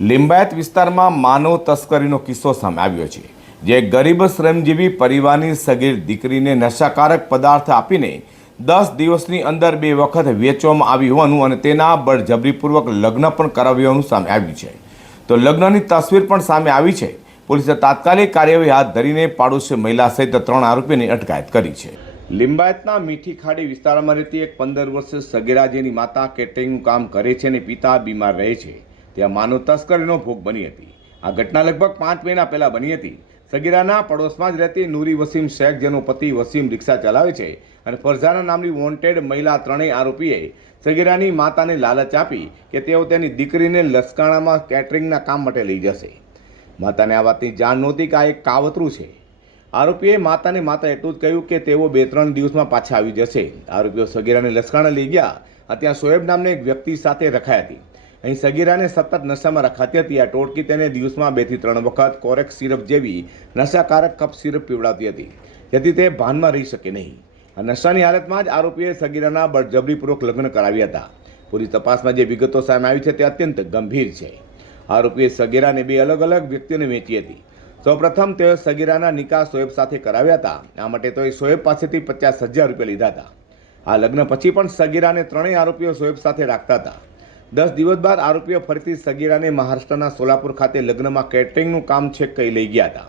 લિંબાયત વિસ્તારમાં માનવ તસ્કરીનો કિસ્સો સામે આવ્યો છે, જે ગરીબ શ્રમજીવી પરિવારની સગીર દીકરીને નશાકારક પદાર્થ આપીને દસ દિવસની અંદર બે વખત વેચવામાં આવી હોવાનું અને તેના બળજબરીપૂર્વક લગ્ન પણ કરાવ્યાનું સામે આવ્યું છે. તો લગ્નની તસવીર પણ સામે આવી છે. પોલીસે તાત્કાલિક કાર્યવાહી હાથ ધરીને પાડોશી મહિલા સહિત ત્રણ આરોપીની અટકાયત કરી છે. લિંબાયતના મીઠી ખાડી વિસ્તારમાં રહેતી એક પંદર વર્ષ સગીરા માતા કેટરિંગનું કામ કરે છે અને પિતા બીમાર રહે છે. ત્યાં માનવ તસ્કરીનો ભોગ બની હતી. આ ઘટના લગભગ પાંચ મહિના પહેલા બની હતી. સગીરાના પડોશમાં જ રહેતી નૂરી વસીમ શેખ, જેનો પતિ વસીમ રિક્ષા ચલાવે છે અને ફરઝાના નામની વોન્ટેડ મહિલા ત્રણેય આરોપીએ સગીરાની માતાને લાલચ આપી કે તેઓ તેની દીકરીને લસકાણામાં કેટરિંગના કામ માટે લઈ જશે. માતાને આ વાતની જાણ નહોતી કે આ એક કાવતરું છે. આરોપીએ માતાને માતા એટલું જ કહ્યું કે તેઓ બે ત્રણ દિવસમાં પાછા આવી જશે. આરોપીઓ સગીરાને લસકાણા લઈ ગયા. ત્યાં સોએબ નામને એક વ્યક્તિ સાથે રખાઈ હતી. અહીં સગીરાને સતત નશામાં રખાતી હતી. આ ટોળકી તેને દિવસમાં બેથી ત્રણ વખત કોરેક સિરપ જેવી નશાકારક કપ સિરપ પીવડાવતી હતી. જેથી તે ભાનમાં રહી શકે નહીં. આ નશાની હાલતમાં જ આરોપીએ સગીરાના બળજબરીપૂર્વક લગ્ન કરાવ્યા હતા. પૂરી તપાસમાં જે વિગતો સામે આવી છે તે અત્યંત ગંભીર છે. આરોપીએ સગીરાને બે અલગ અલગ વ્યક્તિઓને વેચી હતી. સૌપ્રથમ તેઓ સગીરાના નિકાહ સોએબ સાથે કરાવ્યા હતા. આ માટે તેઓએ સોએબ પાસેથી પચાસ હજાર રૂપિયા લીધા હતા. આ લગ્ન પછી પણ સગીરાને ત્રણેય આરોપીઓ સોએબ સાથે રાખતા હતા. દસ દિવસ બાદ આરોપીઓ ફરીથી સગીરાને મહારાષ્ટ્રના સોલાપુર ખાતે લગ્નમાં કેટરિંગનું કામ છેક કરી લઈ ગયા હતા.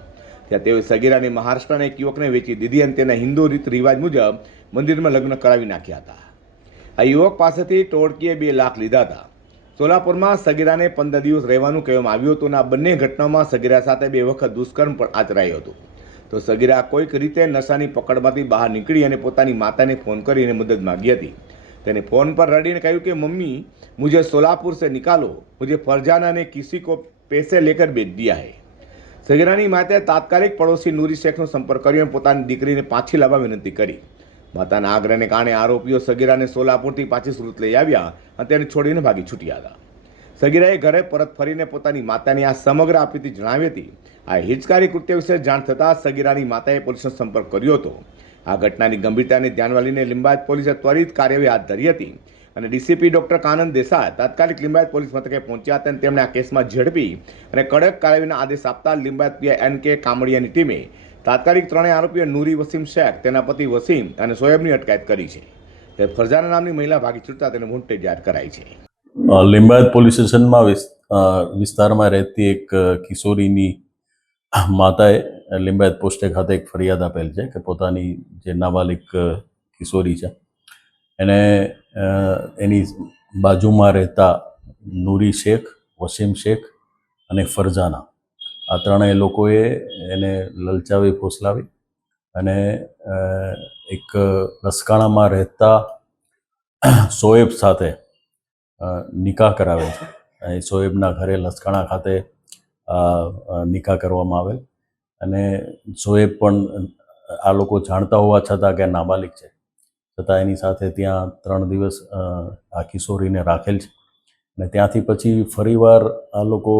ત્યાં તેઓએ સગીરાને મહારાષ્ટ્રના એક યુવકને વેચી દીધી અને તેના હિન્દુ રીત રિવાજ મુજબ મંદિરમાં લગ્ન કરાવી નાખ્યા હતા. આ યુવક પાસેથી ટોળકીએ બે લાખ લીધા હતા. સોલાપુરમાં સગીરાને પંદર દિવસ રહેવાનું કહેવામાં આવ્યું હતું અને આ બંને ઘટનાઓમાં સગીરા સાથે બે વખત દુષ્કર્મ પણ આચરાયું હતું. તો સગીરા કોઈક રીતે નશાની પકડમાંથી બહાર નીકળી અને પોતાની માતાને ફોન કરીને મદદ માગી હતી. તેને ફોન પર રડીને કહ્યું કે, મમ્મી मुझे સોલાપુર સે નિકાલો. मुझे ફરજાનાને કિસી કો પૈસે લેકર लेकर દિયા दिया સગીરાની માતાએ તાત્કાલિક પડોશી નૂરી શેખનો સંપર્ક કર્યો અને પોતાની દીકરીને પાછી લાવવા વિનંતી કરી. માતાના આગ્રહને કારણે આરોપીઓ સગીરાને સોલાપુરથી પાછી સુરત લઈ આવ્યા અને તેને છોડીને ભાગી છૂટ્યા હતા સગીરાએ ઘરે પરત ફરીને પોતાની માતાની આ સમગ્ર આપીતી જણાવી હતી. આ હિચકારી કૃત્ય વિશે જાણ થતાં સગીરાની માતાએ પોલીસનો સંપર્ક કર્યો હતો. આ ઘટનાની ગંભીરતાને ધ્યાનમાં લઈને લિંબાયત પોલીસે ત્વરિત કાર્યવાહી હાથ ધરી હતી અને ડીસીપી ડોક્ટર કાનંદ દેસાઈ તાત્કાલિક લિંબાયત પોલીસ મથકે પહોંચ્યા હતા અને તેમણે આ કેસમાં ઝડપી અને કડક કાર્યવાહીના આદેશ આપતા લિંબાયત પીઆઈ એન કે કામડિયાની ટીમે તાત્કાલિક ત્રણેય આરોપીઓ નૂરી વસીમ શેખ, તેના પતિ વસીમ અને સોએબની અટકાયત કરી છે. તે ફરજાના નામની મહિલા ભાગી છૂટતા તેને વોન્ટેડ જાહેર કરાઈ છે. લિંબાયત પોલીસ સ્ટેશનમાં વિસ્તારમાં રહેતી એક કિશોરીની માતાએ લિંબાયત પોસ્ટે ખાતે એક ફરિયાદ આપેલ છે કે પોતાની જે નાબાલિક કિશોરી છે, એને એની બાજુમાં રહેતા નૂરી શેખ, વસીમ શેખ અને ફરજાના આ ત્રણેય લોકોએ એને લલચાવી, ફોસલાવી અને એક રસકાણામાં રહેતા શોએબ સાથે નિકાહ કરાવે છે. અહીં શોએબના ઘરે લસકાણા ખાતે નિકાહ કરવામાં આવેલ. અને શોએબ પણ આ લોકો જાણતા હોવા છતાં કે નાબાલિક છે. છતાં એની સાથે ત્યાં ત્રણ દિવસ આ કિશોરીને રાખેલ છે. અને ત્યાંથી પછી ફરીવાર આ લોકો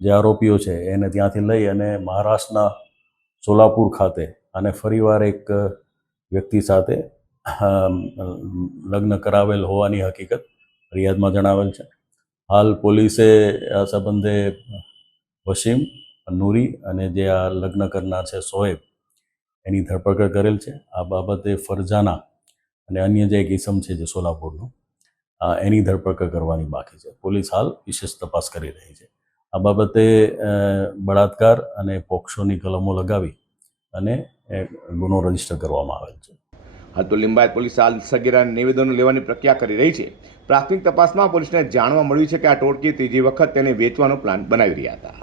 જે આરોપીઓ છે એને ત્યાંથી લઈ અને મહારાષ્ટ્રના સોલાપુર ખાતે અને ફરીવાર એક વ્યક્તિ સાથે લગ્ન કરાવેલ હોવાની હકીકત ફરિયાદમાં જણાવેલ છે. હાલ પોલીસે આ સંબંધે વસીમ નૂરી અને જે આ લગ્ન કરનાર છે સોએબ, એની ધરપકડ કરેલ છે. આ બાબતે ફરજાના અને અન્ય જે એક ઇસમ છે જે સોલાપુરનું એની ધરપકડ કરવાની બાકી છે. પોલીસ હાલ વિશેષ તપાસ કરી રહી છે. આ બાબતે બળાત્કાર અને પોક્સોની કલમો લગાવી અને ગુનો રજિસ્ટર કરવામાં આવેલ છે. હા તો લિંબાયત પોલીસ હાલ સગીરા નિવેદનો લેવાની પ્રક્રિયા કરી રહી છે. પ્રાથમિક તપાસમાં પોલીસને જાણવા મળ્યું છે કે આ ટોળકી ત્રીજી વખત તેને વેચવાનો પ્લાન બનાવી રહ્યા હતા.